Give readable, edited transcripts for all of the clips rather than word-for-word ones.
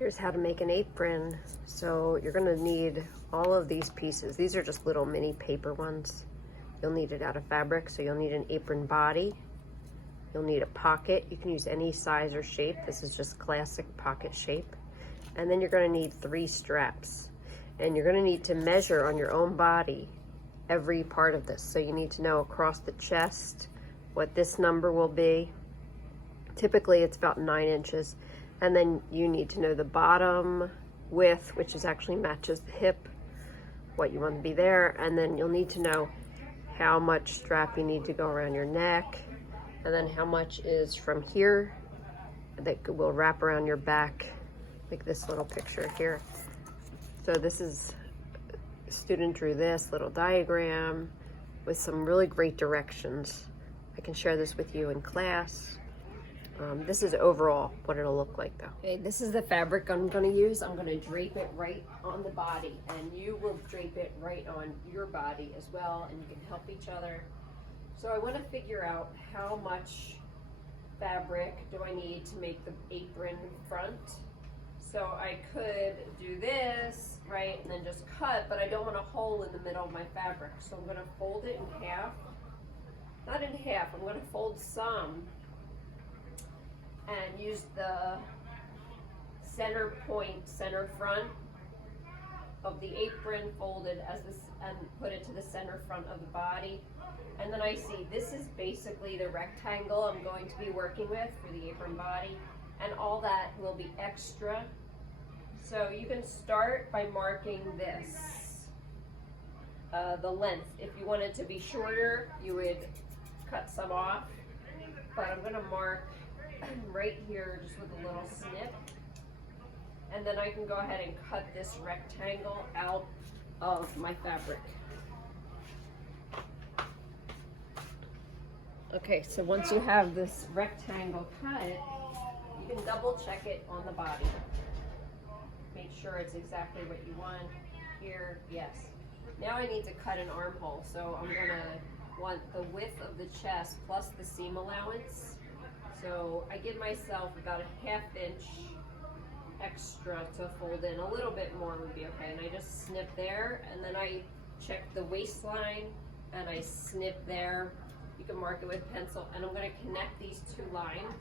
Here's how to make an apron. So you're gonna need all of these pieces. These are just little mini paper ones. You'll need it out of fabric, so you'll need an apron body. You'll need a pocket. You can use any size or shape. This is just classic pocket shape. And then you're gonna need 3 straps. And you're gonna need to measure on your own body every part of this. So you need to know across the chest what this number will be. Typically it's about 9 inches. And then you need to know the bottom width, which is actually matches the hip, what you want to be there. And then you'll need to know how much strap you need to go around your neck, and then how much is from here that will wrap around your back, like this little picture here. So this is, a student drew this little diagram with some really great directions. I can share this with you in class. This is overall what it'll look like though. Okay, this is the fabric I'm gonna use. I'm gonna drape it right on the body, and you will drape it right on your body as well, and you can help each other. So I wanna figure out how much fabric do I need to make the apron front. So I could do this, right, and then just cut, but I don't want a hole in the middle of my fabric. So I'm gonna fold it in half. Not in half, I'm gonna fold some and use the center point, center front of the apron folded as this, and put it to the center front of the body. And then I see this is basically the rectangle I'm going to be working with for the apron body, and all that will be extra. So you can start by marking this, the length. If you want it to be shorter, you would cut some off, but I'm gonna mark right here just with a little snip, and then I can go ahead and cut this rectangle out of my fabric. Okay, so once you have this rectangle cut, you can double check it on the body. Make sure it's exactly what you want. Here, yes. Now I need to cut an armhole, so I'm gonna want the width of the chest plus the seam allowance. So I give myself about a 1/2 inch extra to fold in. A little bit more would be okay. And I just snip there, and then I check the waistline and I snip there. You can mark it with pencil, and I'm going to connect these 2 lines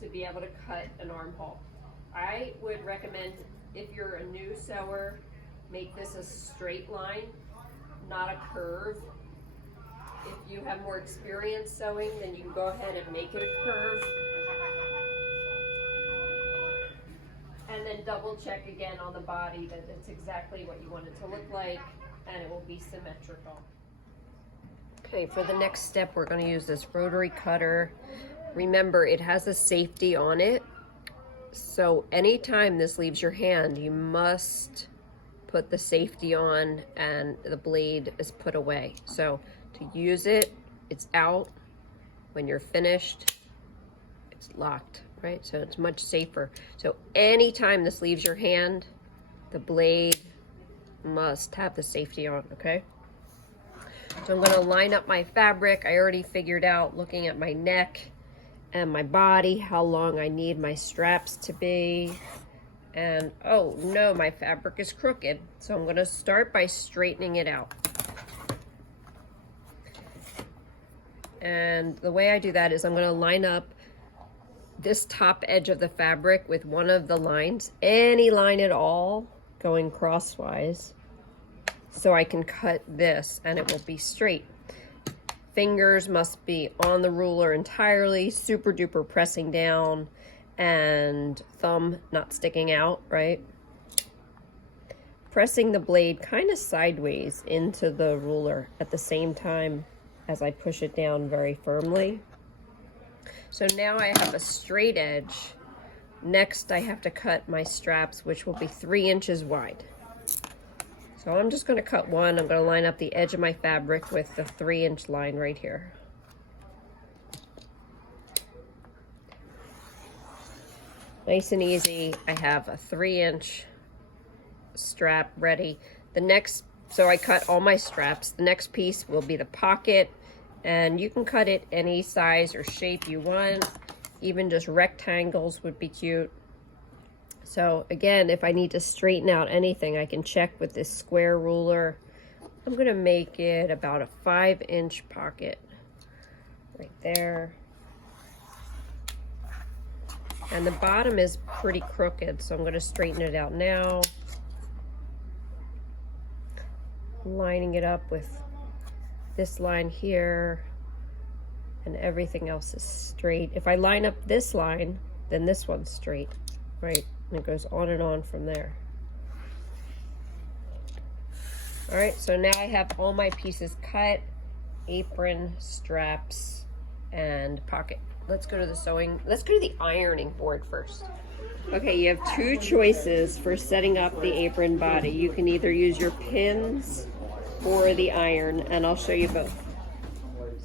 to be able to cut an armhole. I would recommend, if you're a new sewer, make this a straight line, not a curve. If you have more experience sewing, then you can go ahead and make it a curve. And then double check again on the body that it's exactly what you want it to look like, and it will be symmetrical. Okay, for the next step, we're going to use this rotary cutter. Remember, it has a safety on it. So anytime this leaves your hand, you must put the safety on and the blade is put away. So to use it, it's out. When you're finished, it's locked, right? So it's much safer. So anytime this leaves your hand, the blade must have the safety on, okay? So I'm gonna line up my fabric. I already figured out, looking at my neck and my body, how long I need my straps to be. And oh no, my fabric is crooked. So I'm gonna start by straightening it out. And the way I do that is I'm going to line up this top edge of the fabric with one of the lines, any line at all, going crosswise, so I can cut this and it will be straight. Fingers must be on the ruler entirely, super duper pressing down, and thumb not sticking out, right? Pressing the blade kind of sideways into the ruler at the same time as I push it down very firmly. So now I have a straight edge. Next, I have to cut my straps, which will be 3 inches wide. So I'm just going to cut one. I'm going to line up the edge of my fabric with the 3-inch line right here. Nice and easy. I have a 3-inch strap ready. The next, so I cut all my straps. The next piece will be the pocket, and you can cut it any size or shape you want. Even just rectangles would be cute. So again, if I need to straighten out anything, I can check with this square ruler. I'm gonna make it about a 5-inch pocket right there. And the bottom is pretty crooked, so I'm gonna straighten it out now. Lining it up with this line here, and everything else is straight. If I line up this line, then this one's straight, right? And it goes on and on from there. All right, so now I have all my pieces cut, apron, straps, and pocket. Let's go to the ironing board first. Okay, you have two choices for setting up the apron body. You can either use your pins or the iron, and I'll show you both.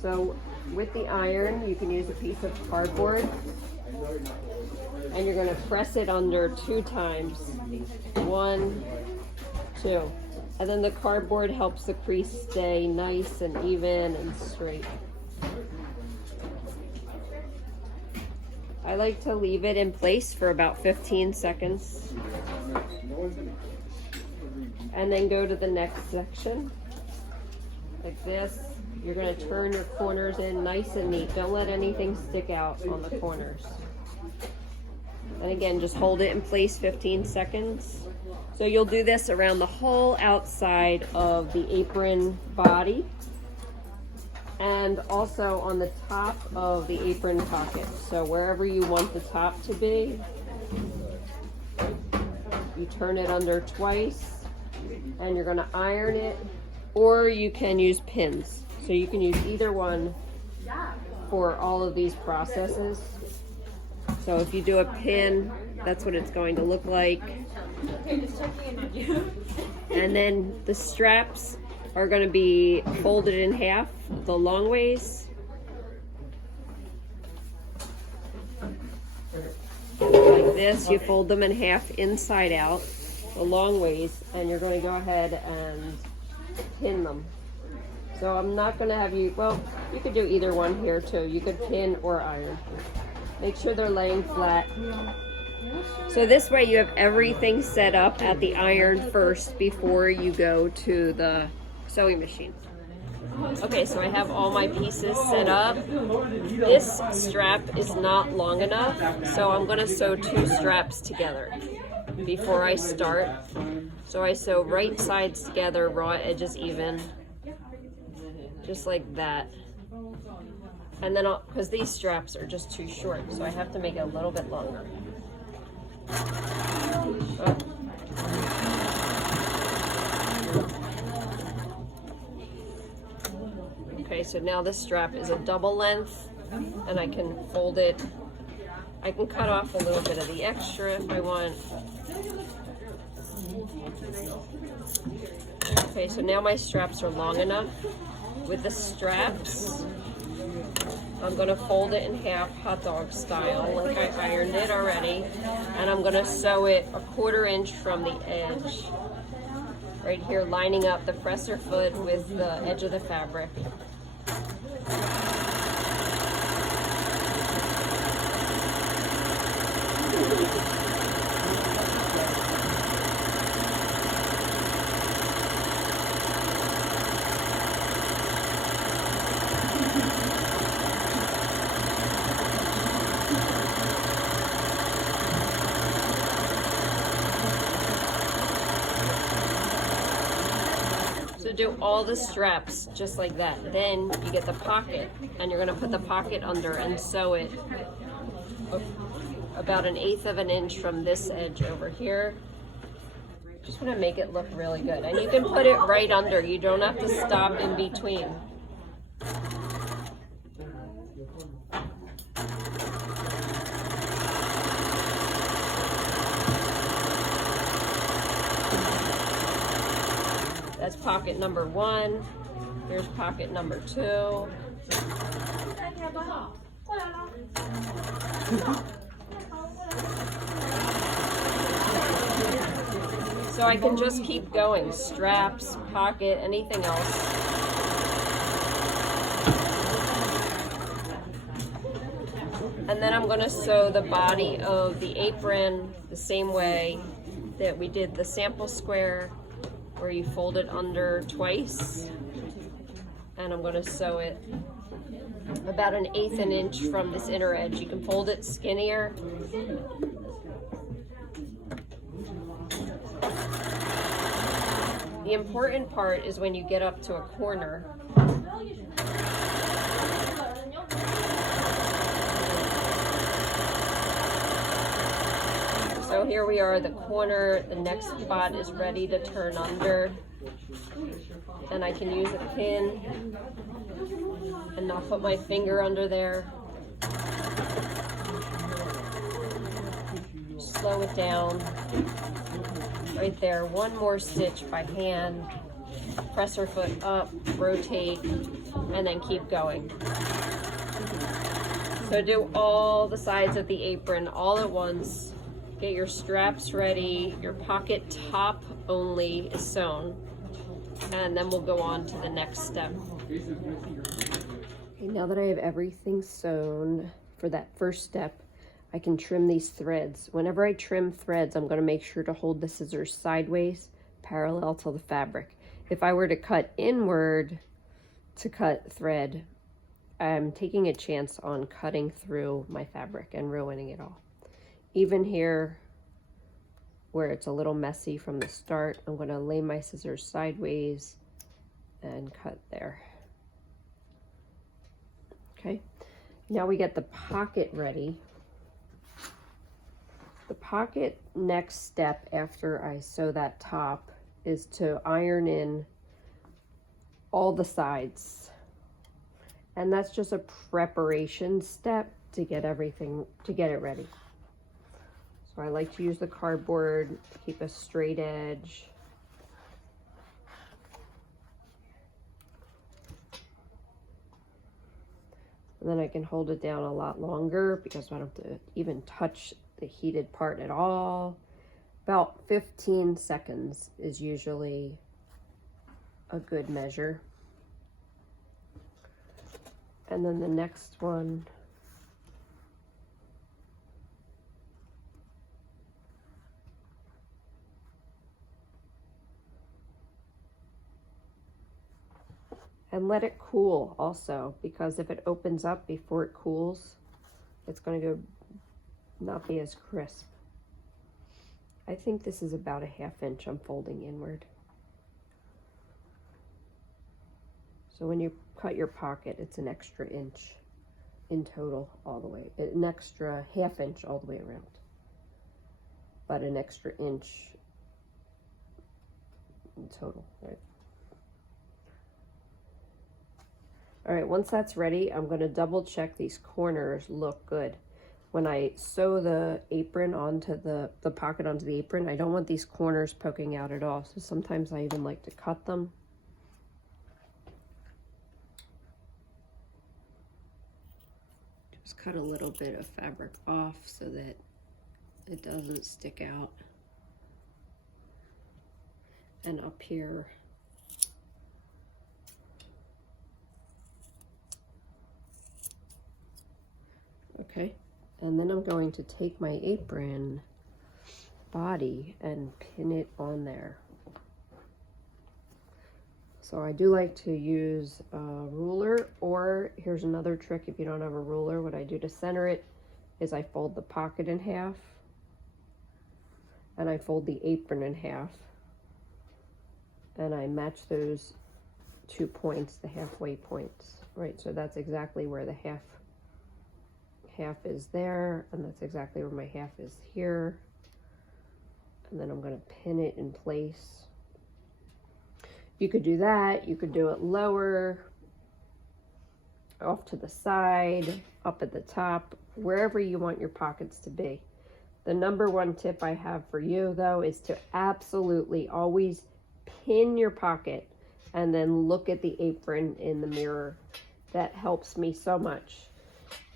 So with the iron, you can use a piece of cardboard, and you're gonna press it under 2 times. 1, 2. And then the cardboard helps the crease stay nice and even and straight. I like to leave it in place for about 15 seconds. And then go to the next section. Like this. You're going to turn your corners in nice and neat. Don't let anything stick out on the corners. And again, just hold it in place 15 seconds. So you'll do this around the whole outside of the apron body, and also on the top of the apron pocket. So wherever you want the top to be, you turn it under twice, and you're going to iron it, or you can use pins. So you can use either one for all of these processes. So if you do a pin, that's what it's going to look like. And then the straps are going to be folded in half, the long ways. Like this, you fold them in half inside out, the long ways, and you're going to go ahead and pin them. So I'm not going to have you, well, you could do either one here too. You could pin or iron. Make sure they're laying flat. So this way you have everything set up at the iron first before you go to the sewing machine. Okay, so I have all my pieces set up. This strap is not long enough, so I'm going to sew 2 straps together before I start. So I sew right sides together, raw edges even, just like that. And then because these straps are just too short, so I have to make it a little bit longer. Oh. Okay, so now this strap is a double length, and I can fold it. I can cut off a little bit of the extra if I want. Okay, so now my straps are long enough. With the straps, I'm going to fold it in half, hot dog style, like I ironed it already. And I'm going to sew it a 1/4 inch from the edge. Right here, lining up the presser foot with the edge of the fabric. Do all the straps just like that. Then you get the pocket, and you're going to put the pocket under and sew it about 1/8 of an inch from this edge over here. Just want to make it look really good, and you can put it right under. You don't have to stop in between. That's pocket number 1. Here's pocket number 2. So I can just keep going. Straps, pocket, anything else. And then I'm gonna sew the body of the apron the same way that we did the sample square, where you fold it under twice. And I'm gonna sew it about 1/8 an inch from this inner edge. You can fold it skinnier. The important part is when you get up to a corner. So here we are, the corner, the next spot is ready to turn under. And I can use a pin and not put my finger under there. Slow it down. Right there, one more stitch by hand. Press her foot up, rotate, and then keep going. So do all the sides of the apron all at once. Get your straps ready. Your pocket top only is sewn. And then we'll go on to the next step. Okay, now that I have everything sewn for that first step, I can trim these threads. Whenever I trim threads, I'm going to make sure to hold the scissors sideways, parallel to the fabric. If I were to cut inward to cut thread, I'm taking a chance on cutting through my fabric and ruining it all. Even here, where it's a little messy from the start, I'm going to lay my scissors sideways and cut there. Okay, now we get the pocket ready. The pocket next step after I sew that top is to iron in all the sides. And that's just a preparation step to get everything, to get it ready. So I like to use the cardboard to keep a straight edge. And then I can hold it down a lot longer because I don't have to even touch the heated part at all. About 15 seconds is usually a good measure. And then the next one, and let it cool also, because if it opens up before it cools, it's going to not be as crisp. I think this is about 1/2 inch I'm folding inward. So when you cut your pocket, it's an extra inch in total all the way, an extra 1/2 inch all the way around, but an extra inch in total, right? All right, once that's ready, I'm going to double check these corners look good. When I sew the apron onto the pocket onto the apron, I don't want these corners poking out at all. So sometimes I even like to cut them. Just cut a little bit of fabric off so that it doesn't stick out. And up here, okay. And then I'm going to take my apron body and pin it on there. So I do like to use a ruler, or here's another trick if you don't have a ruler. What I do to center it is I fold the pocket in half and I fold the apron in half, and I match those 2 points, the halfway points, right? So that's exactly where the half is there, and that's exactly where my half is here. And then I'm going to pin it in place. You could do that, you could do it lower, off to the side, up at the top, wherever you want your pockets to be. The number one tip I have for you though is to absolutely always pin your pocket and then look at the apron in the mirror. That helps me so much.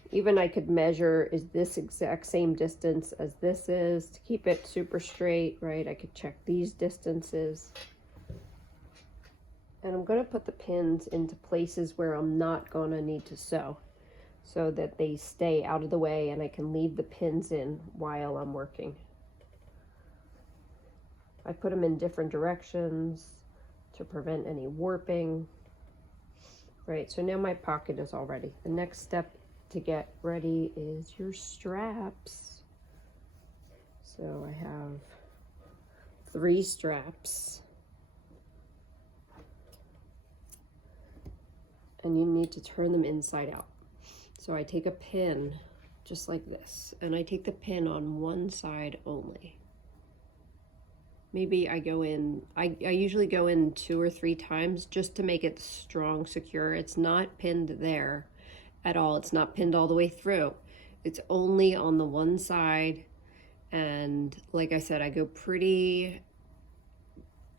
Even I could measure, is this exact same distance as this is, to keep it super straight, right? I could check these distances. And I'm going to put the pins into places where I'm not going to need to sew. so that they stay out of the way and I can leave the pins in while I'm working. I put them in different directions to prevent any warping. Right, so now my pocket is all ready. The next step to get ready is your straps. So I have 3 straps. And you need to turn them inside out. So I take a pin just like this, and I take the pin on one side only. Maybe I go in, I usually go in 2 or 3 times just to make it strong, secure. It's not pinned there at all. It's not pinned all the way through. It's only on the one side. And like I said, I go pretty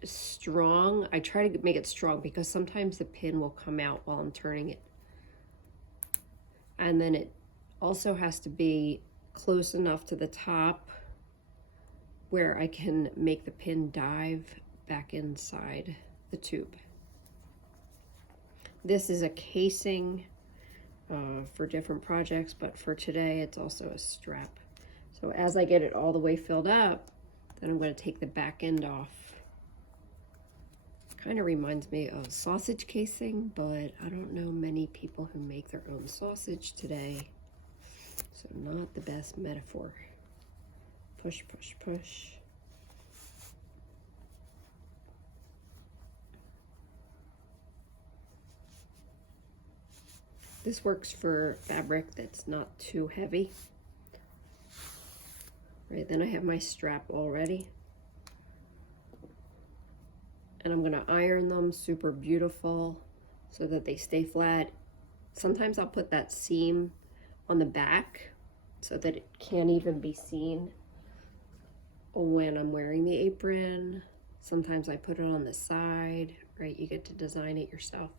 strong. I try to make it strong because sometimes the pin will come out while I'm turning it. And then it also has to be close enough to the top where I can make the pin dive back inside the tube. This is a casing for different projects, but for today it's also a strap. So as I get it all the way filled up, then I'm going to take the back end off. Kind of reminds me of sausage casing, but I don't know many people who make their own sausage today. So not the best metaphor. Push, push, push. This works for fabric that's not too heavy. Right, then I have my strap all ready. And I'm gonna iron them super beautiful so that they stay flat. Sometimes I'll put that seam on the back so that it can't even be seen when I'm wearing the apron. Sometimes I put it on the side, right? You get to design it yourself.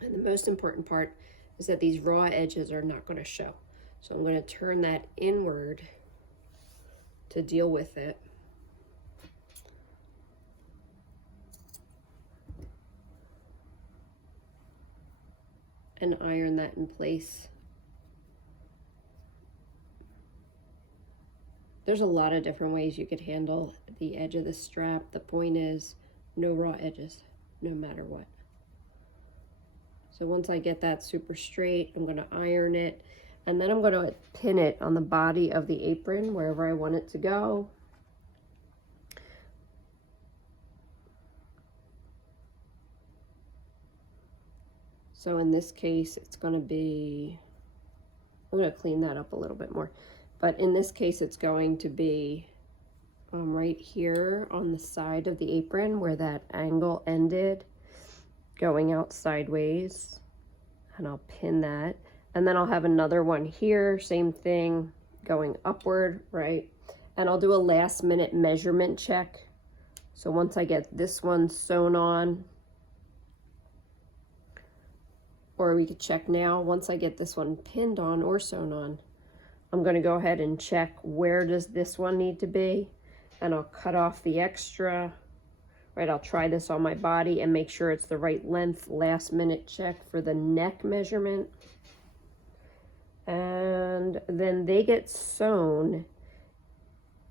And the most important part is that these raw edges are not going to show. So I'm going to turn that inward to deal with it. And iron that in place. There's a lot of different ways you could handle the edge of the strap. The point is no raw edges, no matter what. So once I get that super straight, I'm going to iron it, and then I'm going to pin it on the body of the apron wherever I want it to go. So in this case, it's going to be, I'm going to clean that up a little bit more. But in this case, it's going to be right here on the side of the apron where that angle ended, going out sideways. And I'll pin that. And then I'll have another one here, same thing, going upward, right? And I'll do a last minute measurement check. So once I get this one sewn on, or we could check now, once I get this one pinned on or sewn on, I'm going to go ahead and check where does this one need to be, and I'll cut off the extra, right? I'll try this on my body and make sure it's the right length. Last minute check for the neck measurement. And then they get sewn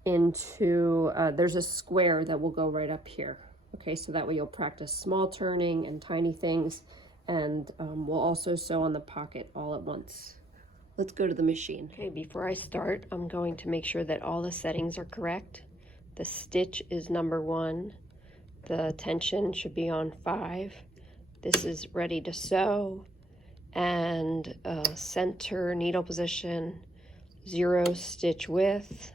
into, there's a square that will go right up here. Okay, so that way you'll practice small turning and tiny things, and we'll also sew on the pocket all at once. Let's go to the machine. Okay, before I start, I'm going to make sure that all the settings are correct. The stitch is number 1. The tension should be on 5. This is ready to sew. And center needle position, 0 stitch width.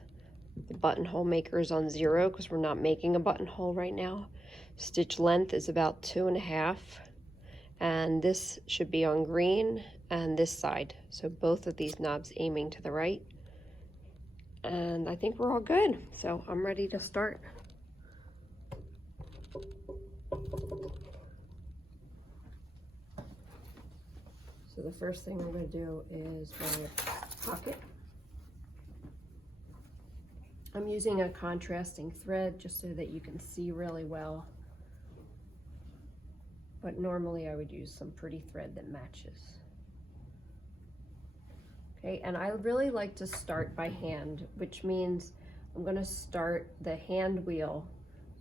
The buttonhole maker is on 0 because we're not making a buttonhole right now. Stitch length is about 2.5. And this should be on green and this side. So both of these knobs aiming to the right. And I think we're all good. So I'm ready to start. So the first thing I'm going to do is my pocket. I'm using a contrasting thread just so that you can see really well. But normally I would use some pretty thread that matches. Okay, and I really like to start by hand, which means I'm gonna start the hand wheel.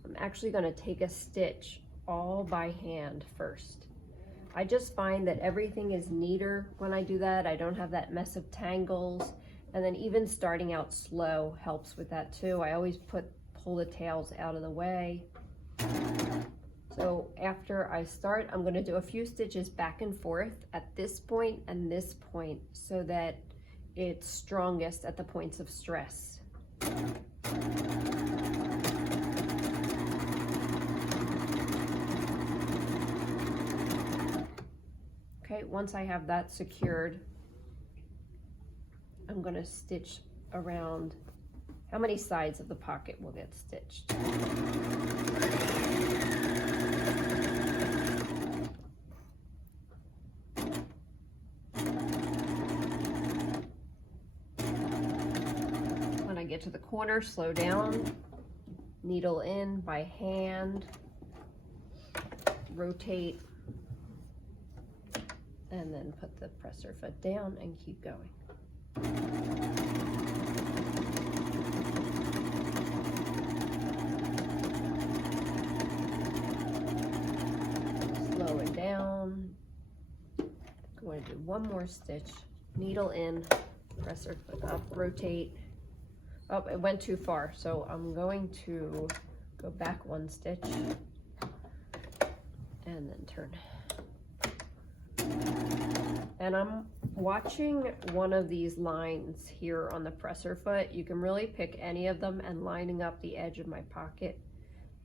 I'm actually gonna take a stitch all by hand first. I just find that everything is neater when I do that. I don't have that mess of tangles. And then even starting out slow helps with that too. I always pull the tails out of the way. So after I start, I'm gonna do a few stitches back and forth at this point and this point so that it's strongest at the points of stress. Okay, once I have that secured, I'm gonna stitch around. How many sides of the pocket will get stitched? When I get to the corner, slow down, needle in by hand, rotate, and then put the presser foot down and keep going. Slow it down. I'm going to do one more stitch, needle in, presser foot up, rotate. Oh, it went too far, so I'm going to go back one stitch and then turn. And I'm watching one of these lines here on the presser foot. You can really pick any of them, and lining up the edge of my pocket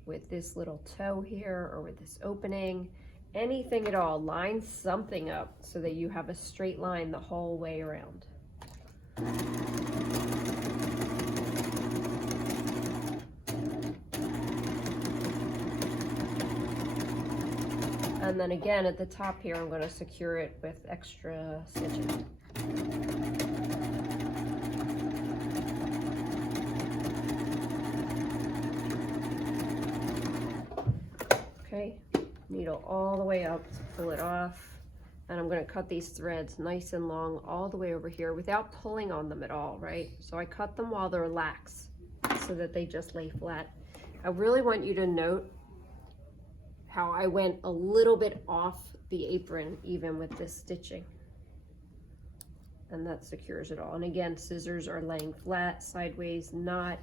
with this little toe here or with this opening, anything at all, line something up so that you have a straight line the whole way around. And then again at the top here, I'm going to secure it with extra stitching. Okay, needle all the way up to pull it off. And I'm going to cut these threads nice and long all the way over here without pulling on them at all, right? So I cut them while they're lax so that they just lay flat. I really want you to note how I went a little bit off the apron even with this stitching. And that secures it all. And again, scissors are laying flat, sideways, not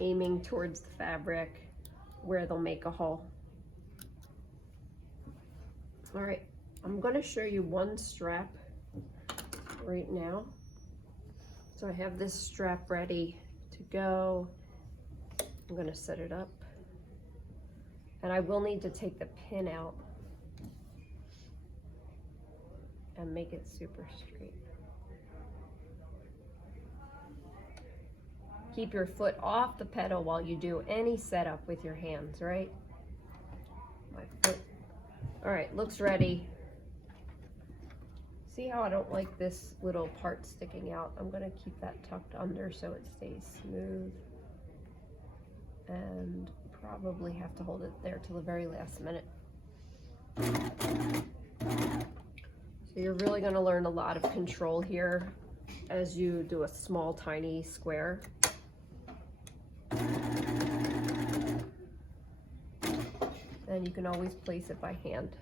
aiming towards the fabric where they'll make a hole. All right, I'm gonna show you one strap right now. So I have this strap ready to go. I'm gonna set it up. And I will need to take the pin out and make it super straight. Keep your foot off the pedal while you do any setup with your hands, right? My foot. All right, looks ready. See how I don't like this little part sticking out? I'm gonna keep that tucked under so it stays smooth. And probably have to hold it there till the very last minute. So you're really going to learn a lot of control here as you do a small tiny square. And you can always place it by hand.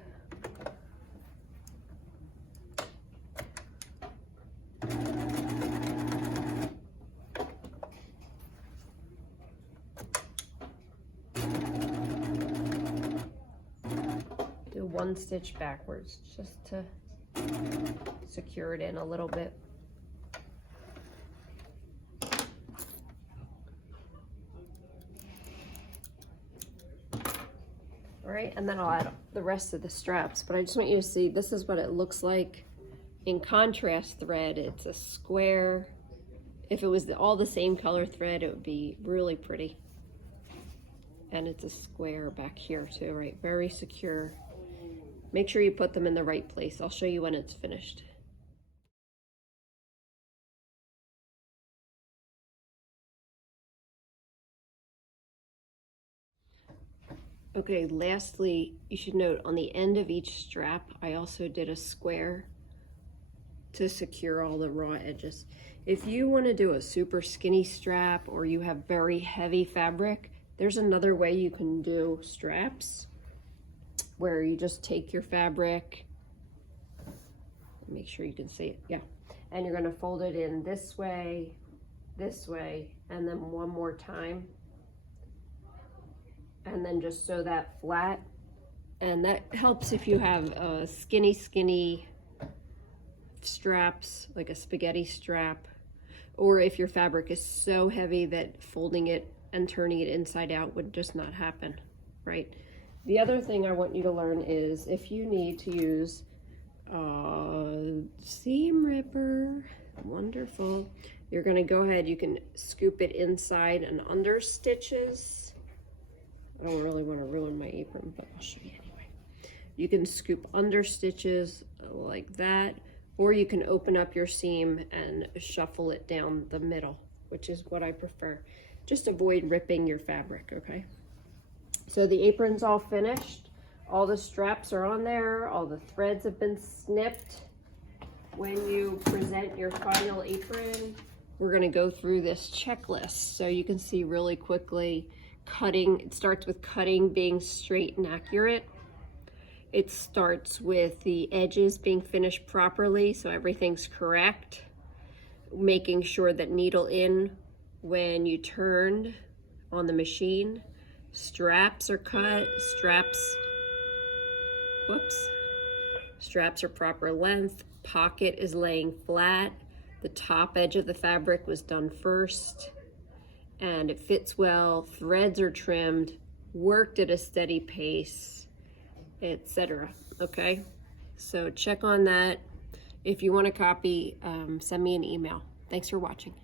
One stitch backwards just to secure it in a little bit. All right, and then I'll add the rest of the straps, but I just want you to see this is what it looks like in contrast thread. It's a square. If it was all the same color thread, it would be really pretty. And it's a square back here too, right? Very secure. Make sure you put them in the right place. I'll show you when it's finished. Okay, lastly, you should note on the end of each strap, I also did a square to secure all the raw edges. If you want to do a super skinny strap or you have very heavy fabric, there's another way you can do straps where you just take your fabric, make sure you can see it, yeah, and you're going to fold it in this way, and then one more time, and then just sew that flat. And that helps if you have skinny straps, like a spaghetti strap, or if your fabric is so heavy that folding it and turning it inside out would just not happen, right? The other thing I want you to learn is if you need to use seam ripper, wonderful, you're going to go ahead, you can scoop it inside and under stitches. I don't really want to ruin my apron, but I'll show you anyway. You can scoop under stitches like that, or you can open up your seam and shuffle it down the middle, which is what I prefer. Just avoid ripping your fabric, okay? So the apron's all finished. All the straps are on there. All the threads have been snipped. When you present your final apron, we're gonna go through this checklist so you can see really quickly cutting. It starts with cutting being straight and accurate. It starts with the edges being finished properly, so everything's correct. Making sure that needle in when you turn on the machine. Straps are cut, straps are proper length, pocket is laying flat, the top edge of the fabric was done first, and it fits well, threads are trimmed, worked at a steady pace, etc. Okay, so check on that. If you want a copy, send me an email. Thanks for watching.